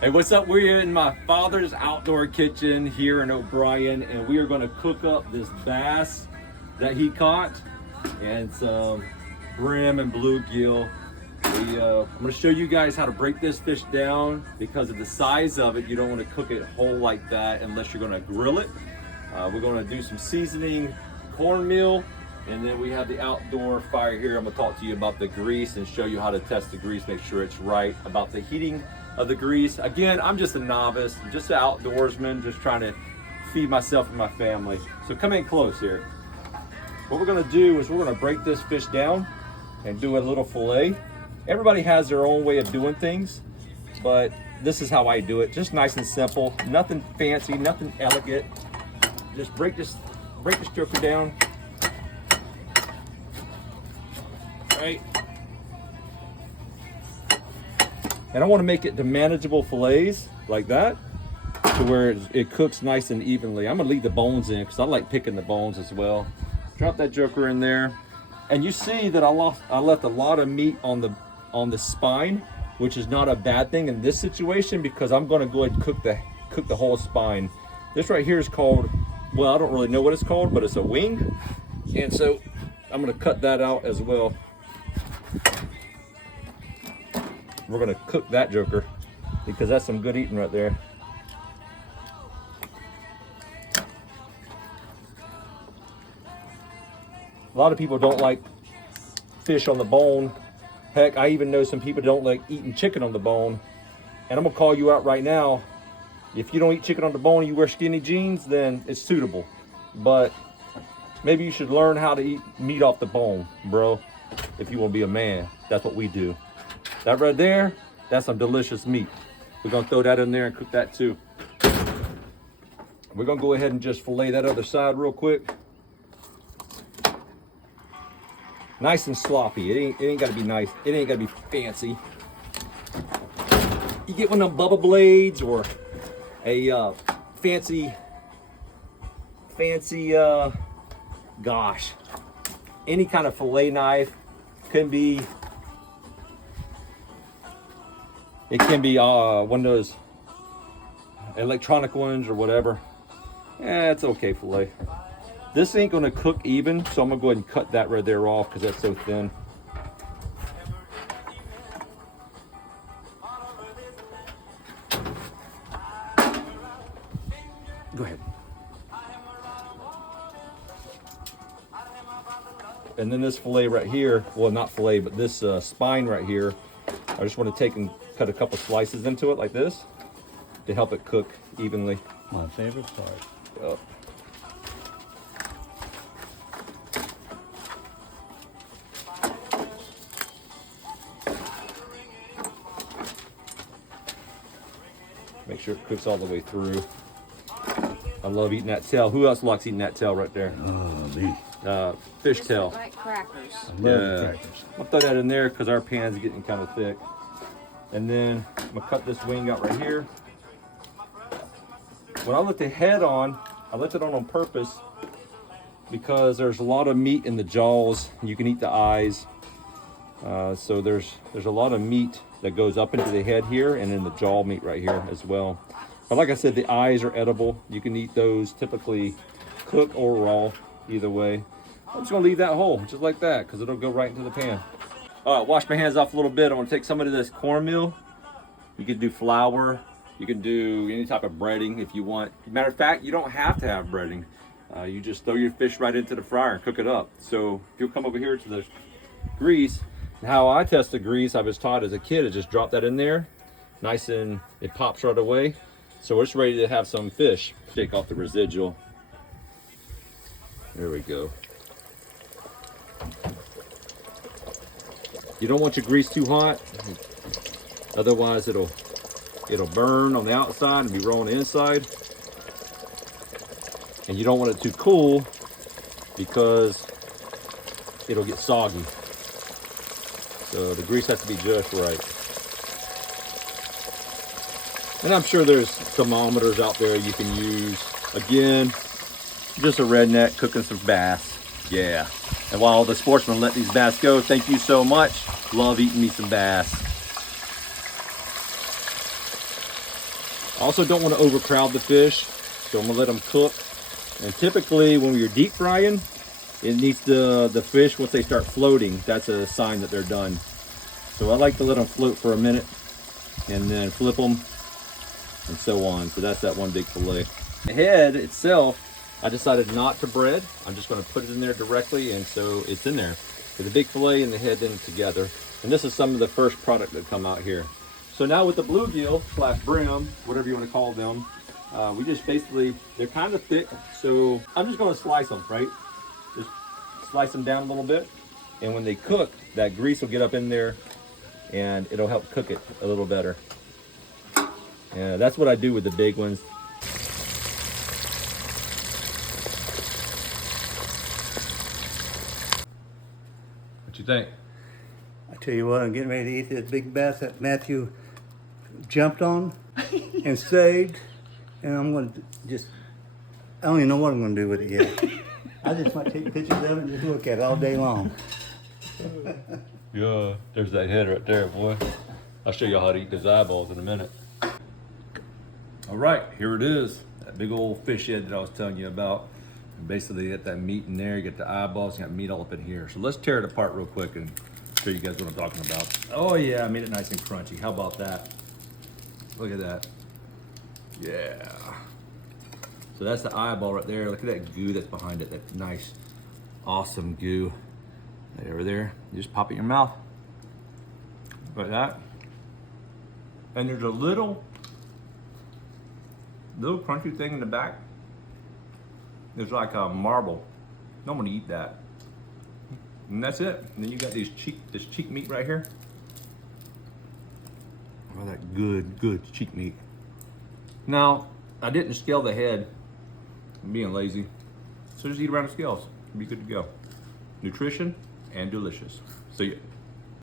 Hey, what's up? We're in my father's outdoor kitchen here in O'Brien, and we are going to cook up this bass that he caught and some brim and bluegill. I'm going to show you guys how to break this fish down. Because of the size of it, you don't want to cook it whole like that unless you're going to grill it. We're going to do some seasoning, cornmeal, and then we have the outdoor fire here. I'm going to talk to you about the grease and show you how to test the grease, make sure it's right, about the heating of the grease. Again, I'm just a novice, just an outdoorsman, just trying to feed myself and my family. So come in close here. What we're going to do is we're going to break this fish down and do a little fillet. Everybody has their own way of doing things, but this is how I do it. Just nice and simple, nothing fancy, nothing elegant. Just break this joker down. Right. And I want to make it to manageable fillets like that, to where it cooks nice and evenly. I'm gonna leave the bones in because I like picking the bones as well. Drop that joker in there, and you see that I left a lot of meat on the spine, which is not a bad thing in this situation because I'm gonna go ahead and cook the whole spine. This right here is called, well, I don't really know what it's called, but it's a wing, and so I'm gonna cut that out as well. We're gonna cook that joker because that's some good eating right there. A lot of people don't like fish on the bone. Heck, I even know some people don't like eating chicken on the bone. And I'm gonna call you out right now. If you don't eat chicken on the bone and you wear skinny jeans, then it's suitable. But maybe you should learn how to eat meat off the bone, bro. If you wanna be a man, that's what we do. That right there, that's some delicious meat. We're gonna throw that in there and cook that too. We're gonna go ahead and just fillet that other side real quick. Nice and sloppy. It ain't gotta be nice. It ain't gotta be fancy. You get one of them Bubba blades or a fancy, gosh, any kind of fillet knife. It can be one of those electronic ones or whatever. It's okay fillet. This ain't gonna cook even, so I'm gonna go ahead and cut that right there off because that's so thin. Go ahead. And then this fillet right here, well, not fillet, but this spine right here, I just want to take and cut a couple slices into it like this to help it cook evenly. My favorite part. Yep. Make sure it cooks all the way through. I love eating that tail. Who else likes eating that tail right there? Me. Fish tail. Like crackers. I love crackers. I'll throw that in there because our pan's getting kind of thick. And then I'm gonna cut this wing out right here. When I let the head on, I left it on purpose because there's a lot of meat in the jaws. You can eat the eyes. So there's a lot of meat that goes up into the head here and in the jaw meat right here as well. But like I said, the eyes are edible. You can eat those typically cooked or raw, either way. I'm just gonna leave that whole, just like that, because it'll go right into the pan. All right, wash my hands off a little bit. I want to take some of this cornmeal. You can do flour. You can do any type of breading if you want. Matter of fact, you don't have to have breading. You just throw your fish right into the fryer and cook it up. So if you'll come over here to the grease, how I test the grease, I was taught as a kid, is just drop that in there, nice and it pops right away. So we're just ready to have some fish. Take off the residual. There we go. You don't want your grease too hot, otherwise it'll burn on the outside and be raw on the inside. And you don't want it too cool because it'll get soggy. So the grease has to be just right. And I'm sure there's thermometers out there you can use. Again, just a redneck cooking some bass. Yeah. And while the sportsmen let these bass go, thank you so much. Love eating me some bass. I also don't want to overcrowd the fish, so I'm gonna let them cook. And typically when you're deep frying, it needs the fish, once they start floating, that's a sign that they're done. So I like to let them float for a minute and then flip them and so on. So that's that one big fillet. The head itself, I decided not to bread. I'm just gonna put it in there directly, and so it's in there. With the big fillet and the head in together. And this is some of the first product that come out here. So now with the bluegill / brim, whatever you want to call them, we just basically, they're kind of thick, so I'm just gonna slice them, right? Just slice them down a little bit. And when they cook, that grease will get up in there and it'll help cook it a little better. Yeah, that's what I do with the big ones. What you think? I tell you what, I'm getting ready to eat this big bass that Matthew jumped on and saved, and I'm going to just, I don't even know what I'm going to do with it yet. I just might take pictures of it and just look at it all day long. Yeah, there's that head right there, boy. I'll show you how to eat those eyeballs in a minute. All right, here it is. That big old fish head that I was telling you about. And basically, you get that meat in there, you get the eyeballs, you got meat all up in here. So let's tear it apart real quick and show you guys what I'm talking about. Oh yeah, I made it nice and crunchy. How about that? Look at that. Yeah. So that's the eyeball right there. Look at that goo that's behind it. That nice, awesome goo. Right over there. You just pop it in your mouth. Like that. And there's a little crunchy thing in the back. It's like a marble. I'm gonna eat that. And that's it. And then you got this cheek meat right here. Oh, that good cheek meat. Now, I didn't scale the head. I'm being lazy. So just eat around the scales. Be good to go. Nutrition and delicious. See ya.